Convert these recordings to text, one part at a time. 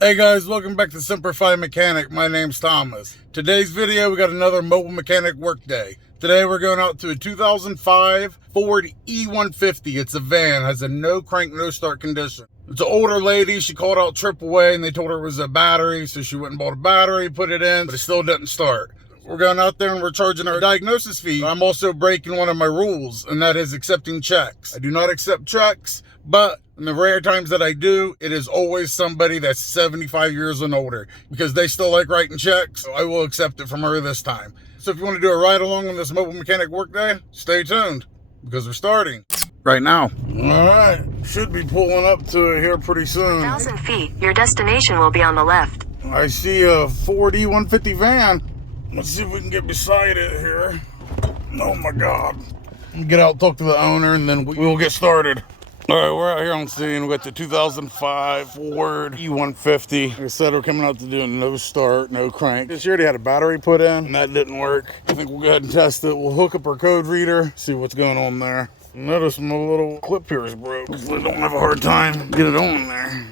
Hey guys, welcome back to Semper Fi Mechanic. My name's Thomas. Today's video, we got another mobile mechanic work day. Today we're going out to a 2005 Ford E-150. It's a van, has a no crank, no start condition. It's an older lady. She called out AAA and they told her it was a battery, so she went and bought a battery, put it in, but it still didn't start. We're going out there and we're charging our diagnosis fee. I'm also breaking one of my rules, and that is accepting checks. I do not accept checks, but in the rare times that I do, it is always somebody that's 75 years and older because they still like writing checks. So I will accept it from her this time. So if you want to do a ride along on this mobile mechanic workday, stay tuned because we're starting right now. All right, should be pulling up to it here pretty soon. 1,000 feet, your destination will be on the left. I see a Ford E-150 van. Let's see if we can get beside it here. Oh my God. Get out, talk to the owner, and then we will get started. All right, we're out here on scene. We got the 2005 Ford E-150. Like I said, we're coming out to do a no start, no crank. She already had a battery put in, and that didn't work. I think we'll go ahead and test it. We'll hook up our code reader, see what's going on there. Notice my little clip here is broke. Hopefully don't have a hard time getting it on there.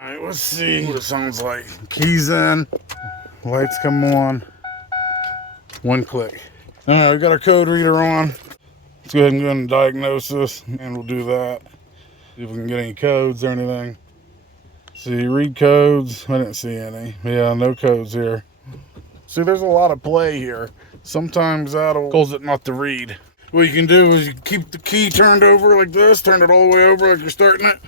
All right, let's see what it sounds like. Keys in, lights come on, one click. All right, we got our code reader on. Let's go ahead and go into diagnosis, and we'll do that. See if we can get any codes or anything. See, read codes. I didn't see any. Yeah, no codes here. See, there's a lot of play here. Sometimes that'll cause it not to read. What you can do is you keep the key turned over like this, turn it all the way over like you're starting it,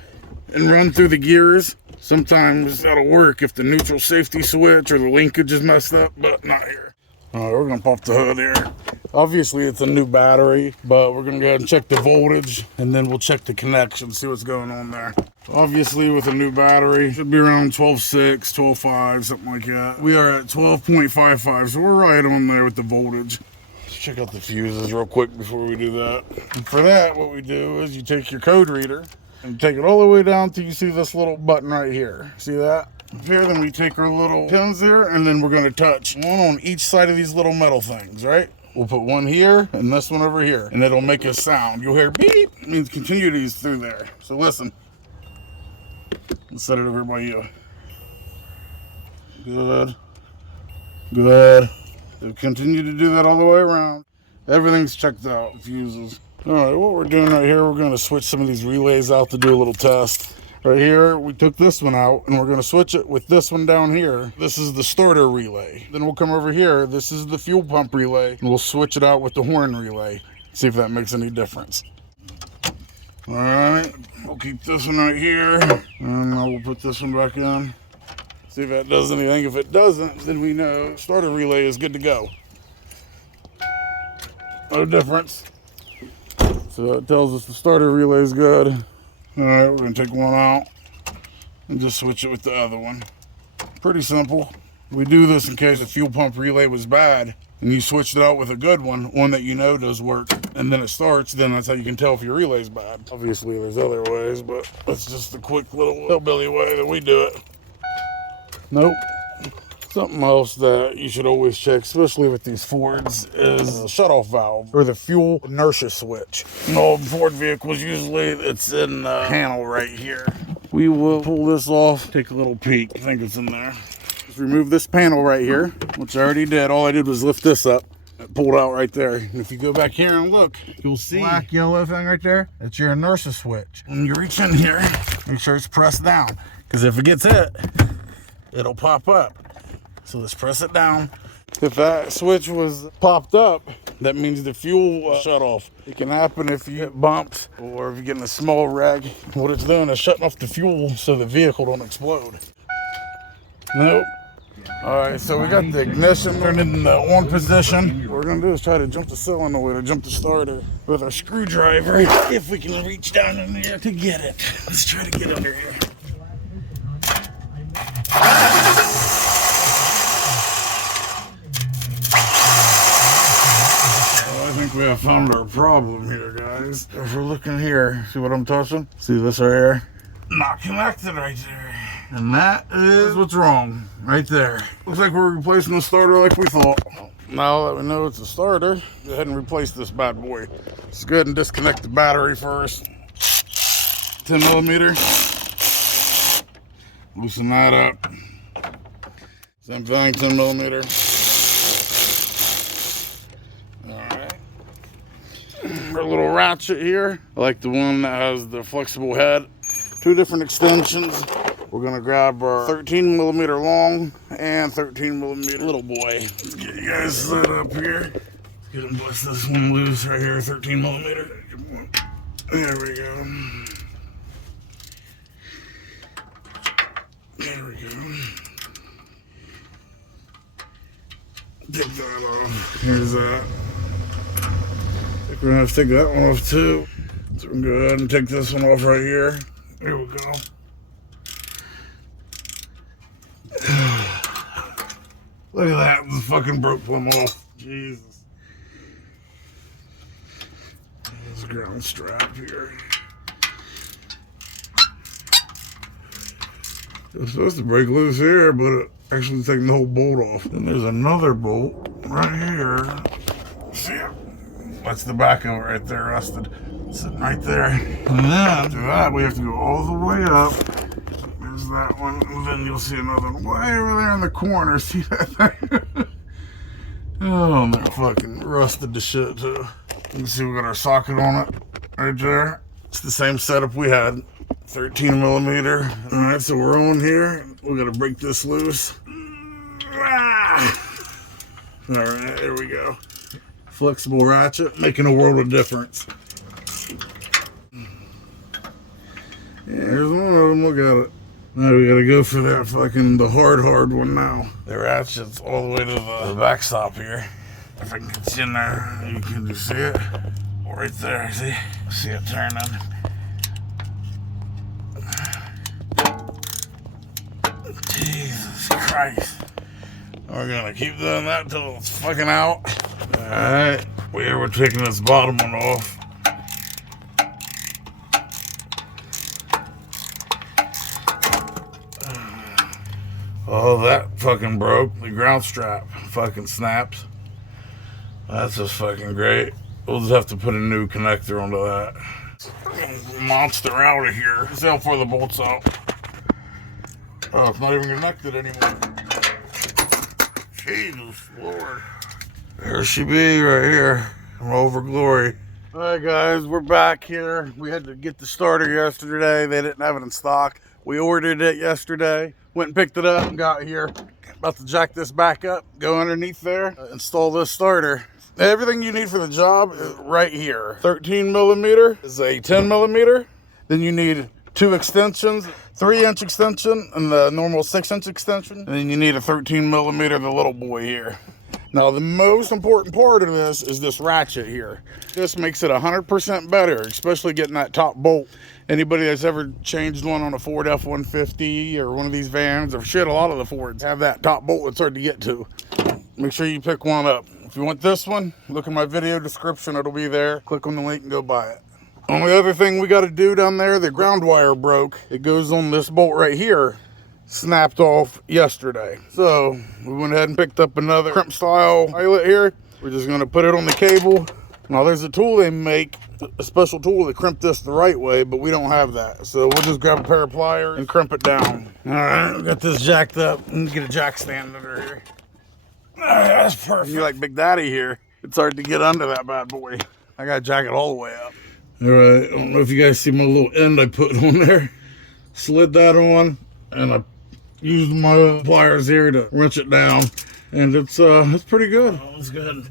and run through the gears. Sometimes that'll work if the neutral safety switch or the linkage is messed up, but not here. All right, we're gonna pop the hood here. Obviously it's a new battery, but we're gonna go ahead and check the voltage, and then we'll check the connection, see what's going on there. Obviously with a new battery, should be around 12.6, 12.5, something like that. We are at 12.55, so we're right on there with the voltage. Let's check out the fuses real quick before we do that. And for that, what we do is you take your code reader and take it all the way down till you see this little button right here. See that? Here, then we take our little pins here, and then we're gonna touch one on each side of these little metal things, right? We'll put one here and this one over here, and it'll make a sound. You'll hear beep, it means continuities through there. So listen. Let's set it over by you. Good. Good. So continue to do that all the way around. Everything's checked out, the fuses. All right, what we're doing right here, we're gonna switch some of these relays out to do a little test. Right here, we took this one out, and we're going to switch it with this one down here. This is the starter relay. Then we'll come over here. This is the fuel pump relay, and we'll switch it out with the horn relay. See if that makes any difference. All right, we'll keep this one right here, and we'll put this one back in. See if that does anything. If it doesn't, then we know starter relay is good to go. No difference. So it tells us the starter relay is good. All right, we're gonna take one out and just switch it with the other one. Pretty simple. We do this in case the fuel pump relay was bad and you switched it out with a good one that you know does work, and then it starts, then that's how you can tell if your relay's bad. Obviously there's other ways, but that's just the quick little hillbilly way that we do it. Nope. Something else that you should always check, especially with these Fords, is the shutoff valve or the fuel inertia switch. In all Ford vehicles, usually it's in the panel right here. We will pull this off, take a little peek. I think it's in there. Just remove this panel right here, which I already did. All I did was lift this up. It pulled out right there. And if you go back here and look, you'll see black yellow thing right there. It's your inertia switch. When you reach in here, make sure it's pressed down, because if it gets hit, it'll pop up. So let's press it down. If that switch was popped up, that means the fuel shut off. It can happen if you hit bumps or if you're getting a small wreck. What it's doing is shutting off the fuel so the vehicle don't explode. Nope. All right, so we got the ignition turned in the on position. What we're gonna do is try to jump the solenoid or jump the starter with our screwdriver, if we can reach down in there to get it. Let's try to get under here. We have found our problem here, guys. If we're looking here, see what I'm touching? See this right here? Not connected right there. And that is what's wrong right there. Looks like we're replacing the starter like we thought. Now that we know it's a starter, go ahead and replace this bad boy. Let's go ahead and disconnect the battery first. 10 millimeter. Loosen that up. Same thing, 10 millimeter. Alright. Our little ratchet here. I like the one that has the flexible head. 2 different extensions. We're gonna grab our 13 millimeter long and 13 millimeter little boy. Let's get you guys set up here. Let's get him bust this one loose right here, 13 millimeter. There we go. There we go. Take that off. Here's that. I think we're gonna have to take that one off too. So we can go ahead and take this one off right here. Here we go. Look at that. This fucking broke plumb off. Jesus. There's a ground strap here. It's supposed to break loose here, but it actually taking the whole bolt off. And there's another bolt right here. See it? That's the back of it right there, rusted. Sitting right there. And then after that, we have to go all the way up. There's that one. And then you'll see another one way over there in the corner. See that thing? Oh, and they're fucking rusted to shit too. You can see we got our socket on it right there. It's the same setup we had. 13 millimeter. All right, so we're on here. We gotta break this loose. All right, there we go. Flexible ratchet, making a world of difference. Yeah, here's one of them. Look at it. Now we gotta go for that fucking the hard one now. The ratchet's all the way to the backstop here. If I can get you in there, you can just see it. Right there, see it turning. Jesus Christ. We're gonna keep doing that till it's fucking out. Alright, we're taking this bottom one off. Oh, that fucking broke. The ground strap fucking snaps. That's just fucking great. We'll just have to put a new connector onto that. Monster out of here. See how far the bolt's out. Oh, it's not even connected anymore. Jesus Lord. There she be right here. I'm over glory. Alright guys, we're back here. We had to get the starter yesterday. They didn't have it in stock. We ordered it yesterday. Went and picked it up and got here. About to jack this back up, go underneath there, install this starter. Everything you need for the job is right here. 13 millimeter is a 10 millimeter. Then you need 2 extensions, 3-inch extension and the normal 6-inch extension. And then you need a 13 millimeter, the little boy here. Now the most important part of this is this ratchet here. This makes it 100% better, especially getting that top bolt. Anybody that's ever changed one on a Ford F-150 or one of these vans, or shit, a lot of the Fords have that top bolt that's hard to get to. Make sure you pick one up. If you want this one, look in my video description, it'll be there. Click on the link and go buy it. Only other thing we got to do down there, the ground wire broke. It goes on this bolt right here. Snapped off yesterday. So we went ahead and picked up another crimp style eyelet here. We're just going to put it on the cable. Now there's a tool they make, a special tool to crimp this the right way, but we don't have that. So we'll just grab a pair of pliers and crimp it down. All right, we got this jacked up. Let me get a jack stand under here. All right, that's perfect. You're like Big Daddy here. It's hard to get under that bad boy. I got to jack it all the way up. All right, I don't know if you guys see my little end I put on there. Slid that on, and I used my pliers here to wrench it down, and it's pretty good. Oh, it's good.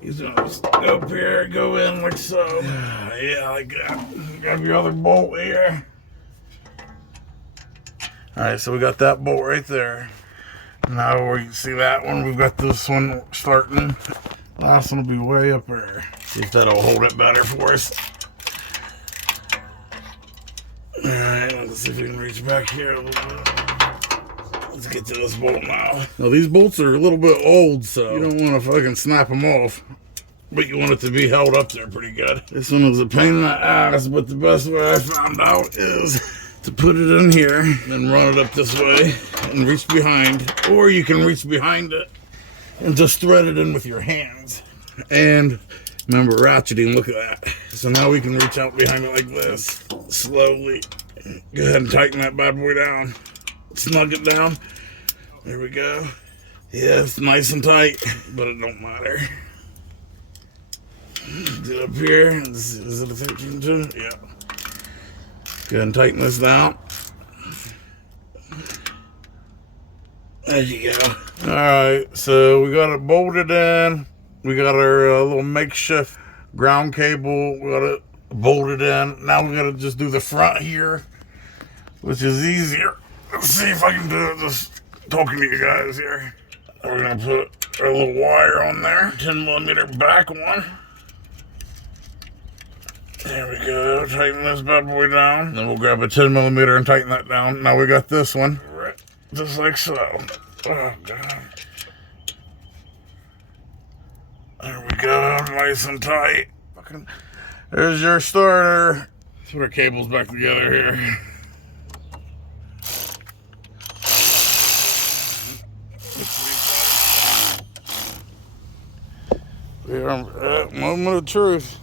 He's gonna go up here, go in like so. Yeah, like that. Grab your other bolt here. All right, so we got that bolt right there. Now where you see that one, we've got this one starting. Last one will be way up there. See if that'll hold it better for us. All right, let's see if we can reach back here a little bit. Let's get to this bolt now. Now these bolts are a little bit old, so you don't want to fucking snap them off. But you want it to be held up there pretty good. This one was a pain in the ass, but the best way I found out is to put it in here and run it up this way and reach behind. Or you can reach behind it and just thread it in with your hands. And remember ratcheting, look at that. So now we can reach out behind it like this, slowly. Go ahead and tighten that bad boy down. snug it down. There we go. Yeah, it's nice and tight, but it don't matter. Get up here. Is it a 15 too? Yeah. Go ahead and tighten this down. There you go. Alright, so we got it bolted in. We got our little makeshift ground cable. We got it bolted in. Now we got to just do the front here, which is easier. Let's see if I can do it just talking to you guys here. We're going to put our little wire on there. 10mm back one. There we go. Tighten this bad boy down. Then we'll grab a 10mm and tighten that down. Now we got this one. Right. Just like so. Oh, God. There we go. Nice and tight. There's your starter. Let's put our cables back together here. Moment of truth.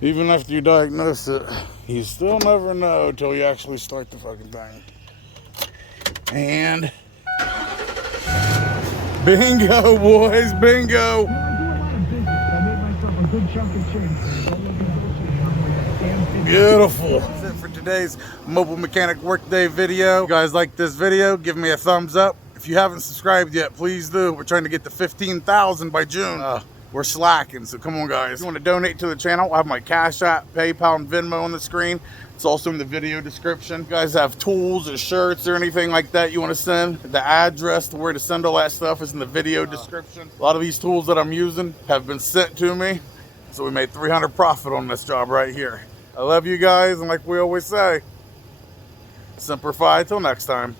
Even after you diagnose it, you still never know until you actually start the fucking thing. And bingo, boys, bingo. Beautiful. That's it for today's mobile mechanic workday video. If you guys like this video, give me a thumbs up. If you haven't subscribed yet, please do. We're trying to get to 15,000 by June. We're slacking, so come on, guys. If you want to donate to the channel, I have my Cash App, PayPal, and Venmo on the screen. It's also in the video description. If you guys have tools or shirts or anything like that you want to send, the address to where to send all that stuff is in the video description. A lot of these tools that I'm using have been sent to me, so we made $300 profit on this job right here. I love you guys, and like we always say, Semper Fi till next time.